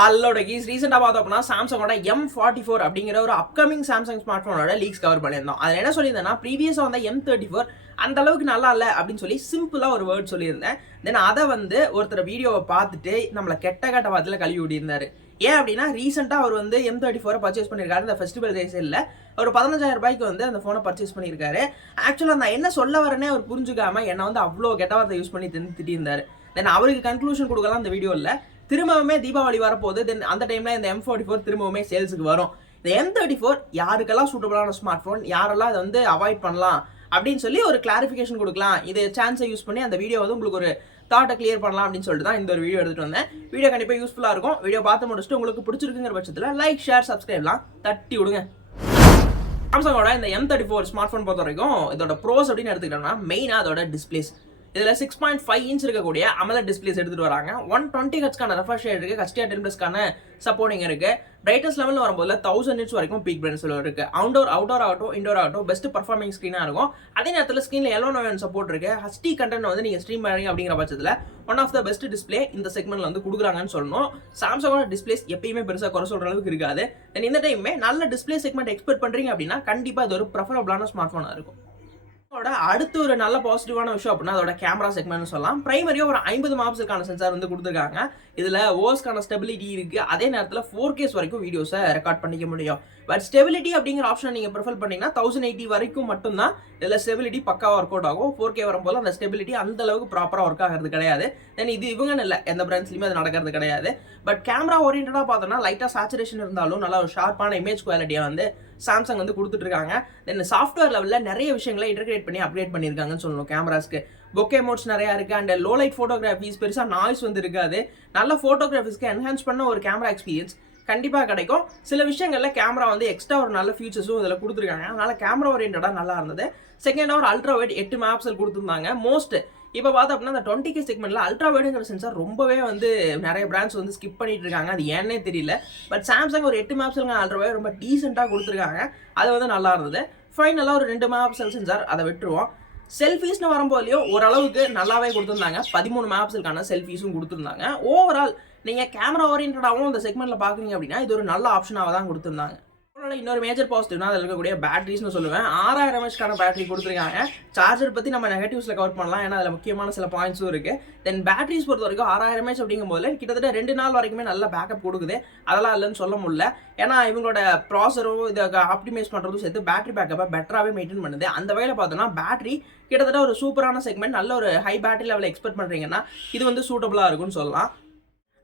Hello techies ரீசெண்டாக பார்த்தோம்னா சாம்சங்கோட M44 அப்படிங்கிற ஒரு அப்கமிங் சாம்சங் ஸ்மார்ட் ஃபோனோட லீக்ஸ் கவர் பண்ணியிருந்தோம். அதில் என்ன சொல்லியிருந்தேன்னா ப்ரீவியஸாக வந்த M34 அந்த அளவுக்கு நல்லா இல்லை அப்படின்னு சொல்லி சிம்பிளாக ஒரு வேர்ட் சொல்லியிருந்தேன். தென் அதை ஒருத்தர் வீடியோவை பார்த்துட்டு நம்மளை கெட்ட வாரத்தில் கழுவி விட்டிருந்தாரு. ஏன் அப்படின்னா ரீசெண்டாக அவர் M34 பர்ச்சேஸ் பண்ணியிருக்காரு. இந்த ஃபெஸ்டிவல் டேஸில் ஒரு 15,000 ரூபாய்க்கு அந்த ஃபோனை பர்ச்சேஸ் பண்ணியிருக்காரு. ஆக்சுவலாக நான் என்ன சொல்ல வரேனே அவர் புரிஞ்சுக்காம என்னை அவ்வளோ கெட்ட வார்த்தை யூஸ் பண்ணி திட்டியிருந்தாரு. தென் அவருக்கு கன்க்ளூஷன் கொடுக்கலாம் இந்த வீடியோ இல்லை. திரும்பவுமே தீபாவளி வரப்போகுது. தென் அந்த டைமில் இந்த M44 திரும்பவுமே சேல்ஸுக்கு வரும். இந்த M34 யாருக்கெல்லாம் சூட்டபிளான ஸ்மார்ட் ஃபோன், யாரெல்லாம் அதை அவாய்ட் பண்ணலாம் அப்படின்னு சொல்லி ஒரு கிளாரிஃபிகேஷன் கொடுக்கலாம். இது சான்ஸை யூஸ் பண்ணி அந்த வீடியோ உங்களுக்கு ஒரு தாட்டை கிளியர் பண்ணலாம் அப்படின்னு சொல்லிட்டு தான் இந்த ஒரு வீடியோ எடுத்துகிட்டு வந்தேன். வீடியோ கண்டிப்பாக யூஸ்ஃபுல்லாக இருக்கும். வீடியோ பார்த்து முடிச்சுட்டு உங்களுக்கு பிடிச்சிருக்குங்கிற பட்சத்தில் லைக், ஷேர், சப்ஸ்கிரைப்லாம் தட்டி விடுங்க. சாம்சங்கோட இந்த M34 ஸ்மார்ட் ஃபோன் பொறுத்த வரைக்கும் இதோட ப்ரோஸ் அப்படின்னு எடுத்துக்கிட்டோம்னா மெயினாக அதோட டிஸ்பிளேஸ். இதில் 6.5 இன்ச் இருக்கக்கூடிய AMOLED டிஸ்பிளேஸ் எடுத்துகிட்டு வராங்க. 120 ஹெர்ட்ஸ்க்கான ரெஃப்ரெஷ் ரேட் இருக்குது. HDR10+க்கான சப்போர்ட்டிங் இருக்குது. பிரைட்னஸ் லெவலில் வரும்போது 1000 nits வரைக்கும் பீக் பிரைட்னஸ் இருக்குது. அவுட்டோர் ஆகட்டும் இன்டோர் ஆகட்டும் பெஸ்ட் பர்ஃபார்மிங் ஸ்க்ரீனாக இருக்கும். அதே நேரத்தில் ஸ்க்ரீனில் L1 சப்போர்ட் இருக்குது. HD கண்டென்ட் நீங்கள் ஸ்ட்ரீம் பண்ணுறீங்க அப்படிங்கிற பட்சத்தில் one of the best display இந்த செக்மெண்ட்டில் கொடுக்குறாங்கன்னு சொல்லணும். சாம்சங்கோட டிஸ்பிளேஸ் எப்பயுமே பெருசாக குறை சொல்கிற அளவுக்கு இருக்காது. தென் இந்த டைமே நல்ல டிஸ்பிளே செக்மெண்ட் எக்ஸ்பெக்ட் பண்ணுறீங்க அப்படின்னா கண்டிப்பாக இது ஒரு ப்ரெஃபரபிளான ஸ்மார்ட் ஃபோனாக இருக்கும். அடுத்து ஒரு நல்ல பாசிட்டிவான விஷயம் அப்படின்னா அதோட கேமரா செக்மெண்ட் சொல்லலாம். பிரைமரியா ஒரு 50 மெகாபிக்சலுக்கான சென்சார் கொடுத்துருக்காங்க. இதுல ஓஎஸ்க்கான ஸ்டெபிலிட்டி இருக்கு. அதே நேரத்தில் 4K வரைக்கும் வீடியோஸை ரெக்கார்ட் பண்ணிக்க முடியும். பட் ஸ்டெபிலிட்டி அப்படிங்கிற ஆப்ஷனை நீங்க ப்ரிஃபர் பண்ணீங்கன்னா 1080 வரைக்கும் மட்டும்தான் இதுல ஸ்டெபிலிட்டி பக்காவா ஒர்க் அவுட் ஆகும். 4K வரும்போது அந்த ஸ்டெபிலிட்டி அந்த அளவுக்கு ப்ராப்பரா ஒர்க் ஆகிறது கிடையாது. தென் இது இவங்கன்னு இல்லை, எந்த பிராண்ட்ஸ்லையுமே அது நடக்கிறது கிடையாது. பட் கேமரா ஓரியன்டா பார்த்தோம்னா லைட்டா சேச்சுரேஷன் இருந்தாலும் நல்ல ஒரு ஷார்ப்பான இமேஜ் குவாலிட்டியை சாம்சங் கொடுத்துட்டு இருக்காங்க. தென் சாஃப்ட்வேர் லெவலில் நிறைய விஷயங்களை இன்டகிரேட் பண்ணி அப்கிரேட் பண்ணியிருக்காங்கன்னு சொல்லணும். கேமராஸ்க்கு பொக்கே மோட்ஸ் நிறையா இருக்குது. அண்ட் லோ லைட் ஃபோட்டோகிராஃபிஸ் பெருசாக நாய்ஸ் இருக்காது. நல்ல ஃபோட்டோகிராஃபிஸ்க்கு என்ஹான்ஸ் பண்ண ஒரு கேமரா எக்ஸ்பீரியன்ஸ் கண்டிப்பாக கிடைக்கும். சில விஷயங்களில் கேமரா எக்ஸ்ட்ரா ஒரு நல்ல ஃபீச்சர்ஸும் இதில் கொடுத்துருக்காங்க. அதனால கேமரா ஓரியன்டாக நல்லா இருந்தது. செகண்டாக ஒரு அல்ட்ரா வைட் 8 மெகாபிக்சல் கொடுத்துருந்தாங்க. மோஸ்ட் இப்போ பார்த்தா அப்படின்னா அந்த 20K செக்மெண்ட்ல அல்ட்ரா வைடுங்கிற சென்சார் ரொம்பவே நிறைய பிராண்ட்ஸ் ஸ்கிப் பண்ணிட்டு இருக்காங்க. அது ஏன்னே தெரியல. பட் சாம்சங் ஒரு 8 மெகாபிக்சல் அல்ட்ரா வைட் ரொம்ப டீசெண்டாக கொடுத்துருக்காங்க. அது நல்லா இருந்தது. ஃபைனலாக ஒரு 2 மெகாபிக்சல் சென்சார் அதை விட்டுருவோம். செல்ஃபீஸ்னு வரும்போதையும் ஓரளவுக்கு நல்லாவே கொடுத்துருந்தாங்க. 13 மெகாபிக்சலுக்கான செல்ஃபீஸும் கொடுத்துருந்தாங்க. ஓவரால் நீங்கள் கேமரா ஓரியன்டாகவும் அந்த செக்மெண்ட்டில் பார்க்குறீங்க அப்படின்னா இது ஒரு நல்ல ஆப்ஷனாக தான் கொடுத்துருந்தாங்க. இன்னொரு மேஜர் பாசிட்டிவ்னா அதில் இருக்கக்கூடிய பேட்டரிஸ்னு சொல்லுவேன். 6000 mAh பேட்டரி கொடுத்துருக்காங்க. சார்ஜர் பற்றி நம்ம நெகட்டிவ்ஸில் கவர் பண்ணலாம், ஏன்னா அதில் முக்கியமான சில பாயிண்ட்ஸும் இருக்குது. தென் பேட்டரிஸ் பொறுத்த வரைக்கும் 6000 mAh அப்படிங்கும்போது கிட்டத்தட்ட 2 நாள் வரைக்குமே நல்ல பேக்கப் கொடுக்குது. அதெல்லாம் இல்லைன்னு சொல்ல முடியல. ஏன்னா இவங்களோட ப்ராசரும் இதை ஆப்டிமைஸ் பண்ணுறதும் சேர்த்து பேட்டரி பேக்கப்பை பெட்டராகவே மெயின்டைன் பண்ணுது. அந்த வகையில் பார்த்தோன்னா பேட்டரி கிட்டத்தட்ட ஒரு சூப்பரான செக்மெண்ட். நல்ல ஒரு ஹை பேட்டரி லெவலில் எக்ஸ்பெக்ட் பண்ணுறீங்கன்னா இது சூட்டபுளாக இருக்குன்னு சொல்லலாம்.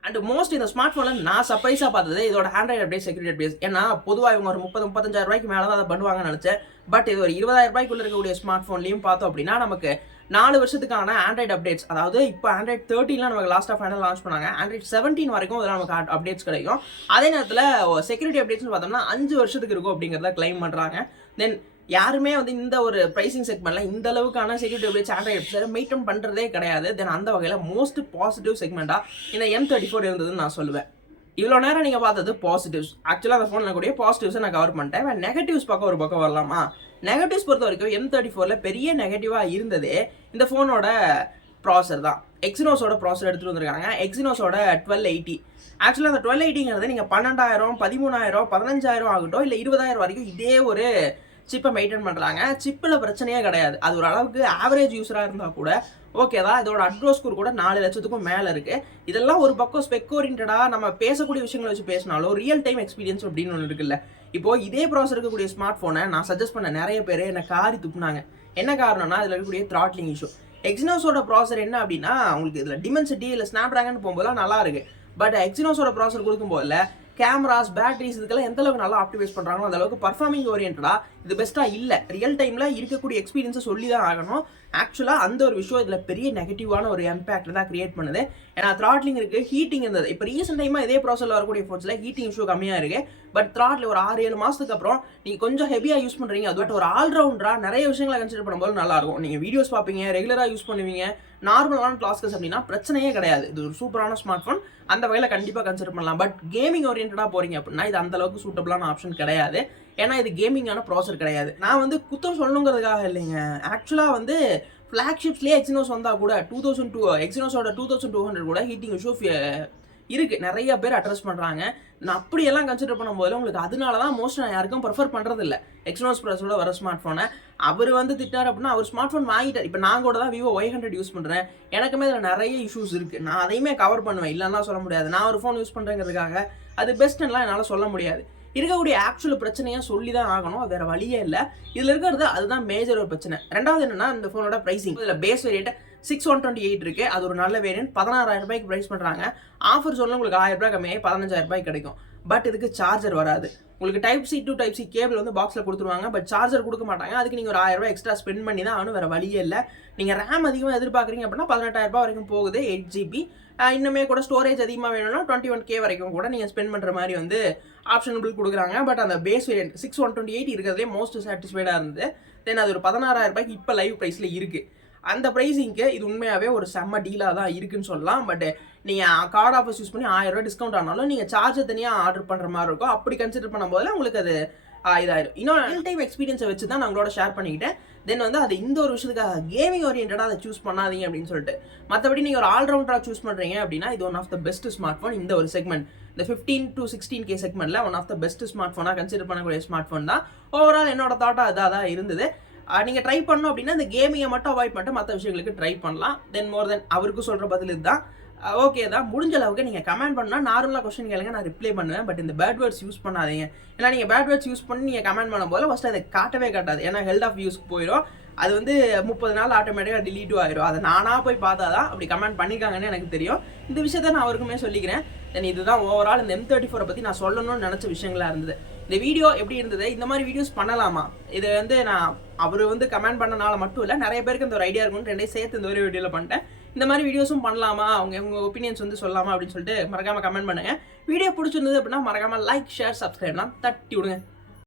அண்ட் மோஸ்ட் இந்த ஸ்மார்ட் ஃபோனில் நான் சர்ப்ரைஸாக பார்த்தது இதோட ஆண்ட்ராய்டு அப்டேட், செக்யூரிட்டி அப்டேட். ஏன்னா பொதுவாக இவங்க ஒரு 30-35,000 ரூபாய்க்கு மேலே தான் அதை பண்ணுவாங்கன்னு நினச்சேன். பட் இது ஒரு 20,000 ரூபாய்க்குள்ள இருக்கக்கூடிய ஸ்மார்ட் ஃபோன்லையும் பார்த்தோம் அப்படின்னா நமக்கு 4 வருஷத்துக்கான ஆண்ட்ராய்டு அப்டேட்ஸ், அதாவது இப்போ ஆண்ட்ராய்டு 13 நமக்கு லாஸ்ட்டாக ஃபைனல் லான்ச் பண்ணாங்க. ஆண்ட்ராய்டு 17 வரைக்கும் அதில் நமக்கு அப்டேட்ஸ் கிடைக்கும். அதே நேரத்தில் செக்யூரிட்டி அப்டேட்ஸ்னு பார்த்தோம்னா 5 வருஷத்துக்கு இருக்கும் அப்படிங்கிறத கிளைம் பண்ணுறாங்க. தென் யாருமே இந்த ஒரு ப்ரைசிங் செக்மெண்ட்ல இந்த அளவுக்கான செக்யூரிட்டி அப்டேட்ஸ் ஆண்ட்ராய்டு மெயின்டைன் பண்ணுறதே கிடையாது. தென் அந்த வகையில் மோஸ்ட் பாசிட்டிவ் செக்மெண்ட்டாக இந்த M34 இருந்ததுன்னு நான் சொல்லுவேன். இவ்வளோ நேரம் நீங்கள் பார்த்தது பாசிட்டிவ்ஸ். ஆக்சுவலாக அந்த ஃபோனில் கூடிய பாசிட்டிவ்ஸை நான் கவர் பண்ணிட்டேன். நெகட்டிவ்ஸ் ஒரு பக்கம் வரலாமா? நெகட்டிவ்ஸ் பொறுத்த வரைக்கும் M34 பெரிய நெகட்டிவாக இருந்ததே இந்த ஃபோனோட ப்ராசர் தான். எக்ஸினோஸோட ப்ராசர் எடுத்துகிட்டு வந்திருக்காங்க. எக்ஸினோஸோட 1280. ஆக்சுவலாக அந்த 1280ங்கிறது நீங்கள் 12,000, 13,000, 15,000 ஆகட்டும் இல்லை 20,000 வரைக்கும் இதே ஒரு சிப்பை மெயின்டைன் பண்ணுறாங்க. சிப்பில் பிரச்சனையே கிடையாது. அது ஒரு அளவுக்கு ஆவரேஜ் யூஸராக இருந்தால் கூட ஓகே தான். இதோட அட்ரோ ஸ்கோர் கூட 4 லட்சத்துக்கும் மேலே இருக்குது. இதெல்லாம் ஒரு பக்கம் ஸ்பெக் ஓரியன்டாக நம்ம பேசக்கூடிய விஷயங்களை வச்சு பேசினாலும் ரியல் டைம் எக்ஸ்பீரியன்ஸ் அப்படின்னு ஒன்று இருக்குல்ல. இப்போது இதே ப்ராசர் இருக்கக்கூடிய ஸ்மார்ட் ஃபோனை நான் சஜஸ்ட் பண்ண நிறைய பேர் என்னை காரி துப்புனாங்க. என்ன காரணம்னா இதில் இருக்கக்கூடிய த்ராட்லிங் இஷ்யூ. எக்ஸினோஸோட ப்ராசர் என்ன அப்படின்னா உங்களுக்கு இதில் டிமென்சிட்டி இல்லை ஸ்னாப் ட்ராகன் போகும்போதெல்லாம் நல்லா இருக்குது. பட் எக்ஸினோஸோட ப்ராசர் கொடுக்கும்போதில் கேமராஸ், பேட்டரிஸ் இதுக்கெல்லாம் எந்த அளவுக்கு நல்லா ஆப்டிமைஸ் பண்ணுறாங்களோ அந்த அளவுக்கு பர்ஃபார்மிங் ஓரியன்டாக இது பெஸ்ட்டாக இல்லை. ரியல் டைமில் இருக்கக்கூடிய எக்ஸ்பீரியன்ஸை சொல்லி தான் ஆகணும். ஆக்சுவலாக அந்த ஒரு விஷயம் இதில் பெரிய நெகட்டிவான ஒரு இம்பாக்ட் தான் கிரியேட் பண்ணுது. ஏன்னா த்ராட்லிங் இருக்குது, ஹீட்டிங் இருந்தது. இப்போ ரீசெண்ட் டைமாக இதே ப்ராசரில் வரக்கூடிய ஃபோன்ஸில் ஹீட்டிங் இஷ்யூ கம்மியாக இருக்குது. பட் த்ராட்ல ஒரு 6-7 மாதத்துக்கு அப்புறம் நீங்கள் கொஞ்சம் ஹெவியாக யூஸ் பண்ணுறீங்க. அது ஒரு ஆல்ரவுண்டராக நிறைய விஷயங்களை கன்சிடர் பண்ணும்போது நல்லாயிருக்கும். நீங்கள் வீடியோஸ் பார்ப்பீங்க, ரெகுலராக யூஸ் பண்ணுவீங்க, நார்மலான டாஸ்க்ஸ் அப்படின்னா பிரச்சனையே கிடையாது. இது ஒரு சூப்பரான ஸ்மார்ட் ஃபோன். அந்த வகையில் கண்டிப்பாக கன்சிடர் பண்ணலாம். பட் கேமிங் ஓரியன்டாக போகிறீங்க அப்படின்னா இது அந்த அளவுக்கு சூட்டபிளான ஆப்ஷன் கிடையாது. ஏன்னா இது கேமிங்கான ப்ராசர் கிடையாது. நான் குத்தம் சொல்லணுங்கிறதுக்காக இல்லைங்க. ஆக்சுவலாக ஃப்ளாக்ஷிப்ஸ்லேயே எக்ஸினோஸ் வந்தால் கூட 2002 எக்ஸினோஸோட 2200 கூட ஹீட்டிங் இஷ்யூ இருக்கு, நிறைய பேர் அட்ரஸ் பண்றாங்க. நான் அப்படியெல்லாம் கன்சிடர் பண்ணும்போது உங்களுக்கு அதனால தான் மோஸ்ட் நான் யாருக்கும் ப்ரிஃபர் பண்றது இல்ல. எக்ஸினோஸ் ப்ரோஸோட வர ஸ்மார்ட் போனை அவர் வந்து திட்டார் அப்படின்னா அவர் ஸ்மார்ட் போன் வாங்கிட்டார். இப்போ நான் கூட தான் விவோ Y100 யூஸ் பண்றேன். எனக்குமே இதில் நிறைய இஷ்யூஸ் இருக்கு. நான் அதையுமே கவர் பண்ணுவேன், இல்லைன்னா சொல்ல முடியாது. நான் ஒரு ஃபோன் யூஸ் பண்றேங்கிறதுக்காக அது பெஸ்ட்லாம் என்னால் சொல்ல முடியாது. இருக்கக்கூடிய ஆக்சுவல் பிரச்சனையை சொல்லி தான் ஆகணும், வேற வழியே இல்லை. இதில் இருக்கிறது அதுதான் மேஜர் ஒரு பிரச்சனை. ரெண்டாவது என்னன்னா இந்த ஃபோனோட ப்ரைசிங். இதில் பேஸ் வேரியன்ட் 6128 இருக்கு, அது ஒரு நல்ல வேரியன்ட். 16,000 ரூபாய்க்கு ப்ரைஸ் பண்றாங்க. ஆஃபர் சொல்ல உங்களுக்கு 1000 ரூபாய் கம்மியாகி 15,000 ரூபாய்க்கு கிடைக்கும். பட் இதுக்கு சார்ஜர் வராது. உங்களுக்கு type C to type C cable வந்து பாக்ஸில் கொடுத்துருவாங்க, பட் சார்ஜர் கொடுக்க மாட்டாங்க. அதுக்கு நீங்கள் ஒரு 1000 ரூபாய் எக்ஸ்ட்ரா ஸ்பெண்ட் பண்ணி தான் ஆகணும், வேற வழியே இல்லை. நீங்கள் ரேம் அதிகமாக எதிர்பார்க்குறீங்க அப்படின்னா 18,000 ரூபாய் வரைக்கும் போகுது, 8GB. இன்னுமே கூட ஸ்டோரேஜ் அதிகமாக வேணும்னா 21K வரைக்கும் கூட நீங்கள் ஸ்பெண்ட் பண்ணுற மாதிரி வந்து ஆப்ஷனபிள் கொடுக்குறாங்க. பட் அந்த பேஸ் வேரியன்ட் 6128 இருக்கிறதே மோஸ்ட் சாட்டிஸ்ஃபைடாக இருந்தது. தென் அது ஒரு 16,000 ரூபாய்க்கு இப்போ லைவ் ப்ரைஸில் இருக்குது. அந்த ப்ரைஸிங்க்கு இது உண்மையாகவே ஒரு செம்ம டீலாக தான் இருக்குன்னு சொல்லலாம். பட் நீங்கள் கார்டு ஆஃபர்ஸ் யூஸ் பண்ணி 1000 ரூபாய் டிஸ்கவுண்ட் ஆனாலும் நீங்கள் சார்ஜர் தனியாக ஆர்டர் பண்ணுற மாதிரி இருக்கும். அப்படி கன்சிடர் பண்ணும்போது உங்களுக்கு அது இதாயிடும். இன்னும் ரியல் டைம் எக்ஸ்பீரியன்ஸை வச்சு தான் நான் உங்களோட ஷேர் பண்ணிக்கிட்டேன். தென் வந்து அது இந்த ஒரு விஷயத்துக்காக கேமிங் ஓரியன்டாக அதை சூஸ் பண்ணாதீங்க அப்படின்னு சொல்லிட்டு. மற்றபடி நீங்கள் ஒரு ஆல்ரவுண்டராக சூஸ் பண்ணுறீங்க அப்படின்னா இது one of the best smart phone. இந்த ஒரு செக்மெண்ட், இந்த 15 to 16K செக்மெண்ட்டில் one of the best smart ஃபோனாக கன்சிடர் பண்ணக்கூடிய ஸ்மார்ட் ஃபோன் தான். ஓவரால் என்னோட தாட்டாக இதாக தான் இருந்தது. நீங்கள் ட்ரை பண்ணணும் அப்படின்னா இந்த கேமிங்கை மட்டும் அவாய்ட் பண்ணிட்டு மற்ற விஷயங்களுக்கு ட்ரை பண்ணலாம். தென் மோர் தென் அவருக்கு சொல்கிற பதில் இதுதான். ஓகே தான், முடிஞ்ச அளவுக்கு நீங்கள் கமெண்ட் பண்ணால் நார்மலாக கொஸ்டின் கேளுங்க, நான் ரிப்ளை பண்ணுவேன். பட் இந்த பேட் வேர்ட்ஸ் யூஸ் பண்ணாதீங்க. ஏன்னா நீங்கள் பேட் வேர்ட்ஸ் யூஸ் பண்ணி நீங்கள் கமெண்ட் பண்ணும்போது ஃபஸ்ட்டு அதை காட்டவே காட்டாது. ஏன்னா ஹெல்த் ஆஃப் வியூஸ்க்கு போயிடும். அது வந்து 30 நாள் ஆட்டோமேட்டிக்காக டிலீட்டும் ஆயிடும். அதை நானாக போய் பார்த்தா தான் அப்படி கமெண்ட் பண்ணியிருக்காங்கன்னு எனக்கு தெரியும். இந்த விஷயத்த நான் அவருக்குமே சொல்லிக்கிறேன். தென் இதுதான் ஓவரால் இந்த M34 பற்றி நான் சொல்லணும்னு நினச்ச விஷயங்களாக இருந்தது. இந்த வீடியோ எப்படி இருந்தது, இந்த மாதிரி வீடியோஸ் பண்ணலாமா, இது வந்து நான் அவர் வந்து கமெண்ட் பண்ணனால மட்டும் இல்லை, நிறைய பேருக்கு இந்த ஒரு ஐடியா இருக்கும்னு ரெண்டையும் சேர்த்து இந்த ஒரு வீடியோவில் பண்ணிட்டேன். இந்த மாதிரி வீடியோஸும் பண்ணலாமா, உங்கள் ஒப்பீனியன்ஸ் வந்து சொல்லலாமா அப்படின்னு சொல்லிட்டு மறக்காமல் கமெண்ட் பண்ணுங்கள். வீடியோ பிடிச்சிருந்தது அப்படின்னா மறக்காமல் லைக், ஷேர், சப்ஸ்கிரைப்லாம் தட்டி விடுங்க.